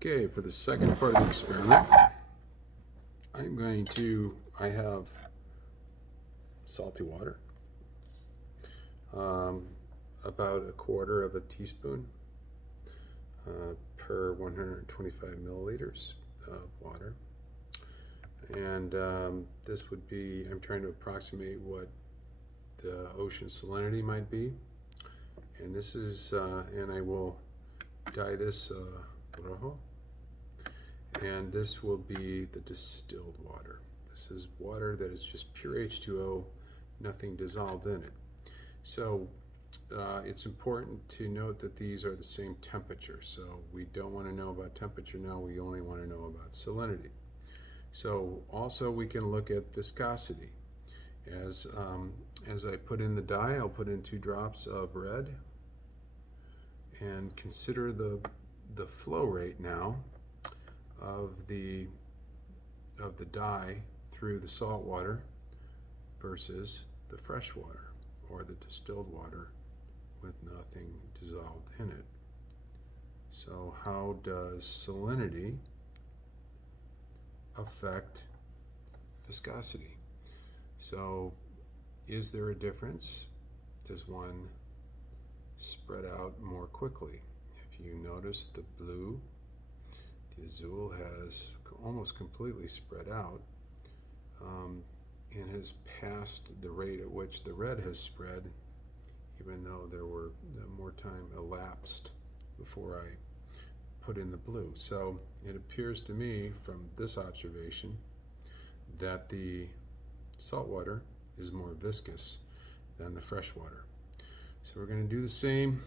Okay, for the second part of the experiment, I have salty water, about a quarter of a teaspoon per 125 milliliters of water. And this would be, I'm trying to approximate what the ocean salinity might be. And this is, and I will dye this rojo. And this will be the distilled water. This is water that is just pure H2O, nothing dissolved in it. So it's important to note that these are the same temperature. So we don't want to know about temperature now, we only want to know about salinity. So also we can look at viscosity. As I put in the dye, I'll put in 2 drops of red and consider the flow rate now of the dye through the salt water versus the fresh water or the distilled water with nothing dissolved in it. So how does salinity affect viscosity? So is there a difference? Does one spread out more quickly? If you notice the blue, the azul has almost completely spread out and has passed the rate at which the red has spread, even though there were more time elapsed before I put in the blue. So it appears to me from this observation that the salt water is more viscous than the fresh water. So we're going to do the same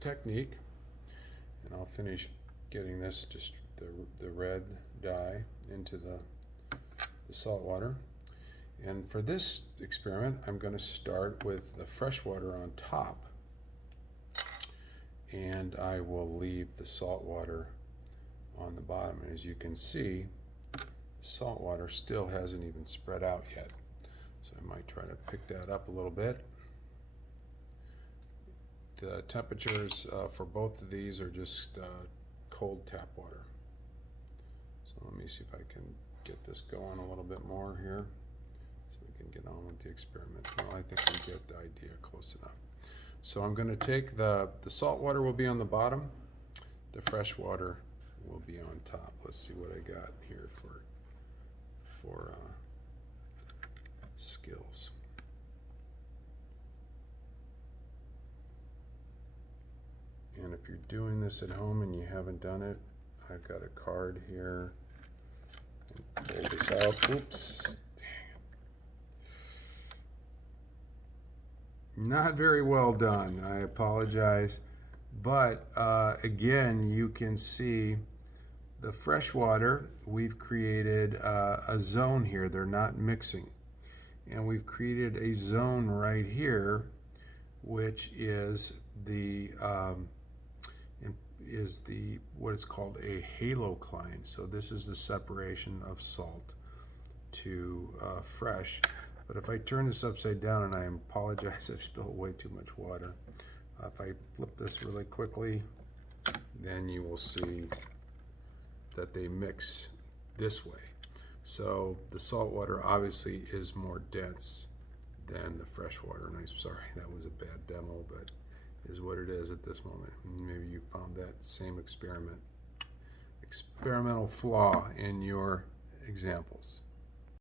technique, and I'll finish getting this, just the red dye into the salt water. And for this experiment, I'm going to start with the fresh water on top, and I will leave the salt water on the bottom. And as you can see, the salt water still hasn't even spread out yet. So I might try to pick that up a little bit. The temperatures for both of these are just cold tap water. So let me see if I can get this going a little bit more here so we can get on with the experiment. Well, I think we get the idea close enough. So I'm going to take the salt water will be on the bottom, the fresh water will be on top. Let's see what I got here for skills. And if you're doing this at home and you haven't done it, I've got a card here. And pull this out. Oops. Not very well done. I apologize. But again, you can see the fresh water, we've created a zone here. They're not mixing. And we've created a zone right here, which is what is called a halocline. So this is the separation of salt to fresh. But if I turn this upside down, and I apologize, I've spilled way too much water. If I flip this really quickly, then you will see that they mix this way. So the salt water obviously is more dense than the fresh water. And I'm sorry, that was a bad demo, but is what it is at this moment. Maybe you found that same experimental flaw in your examples.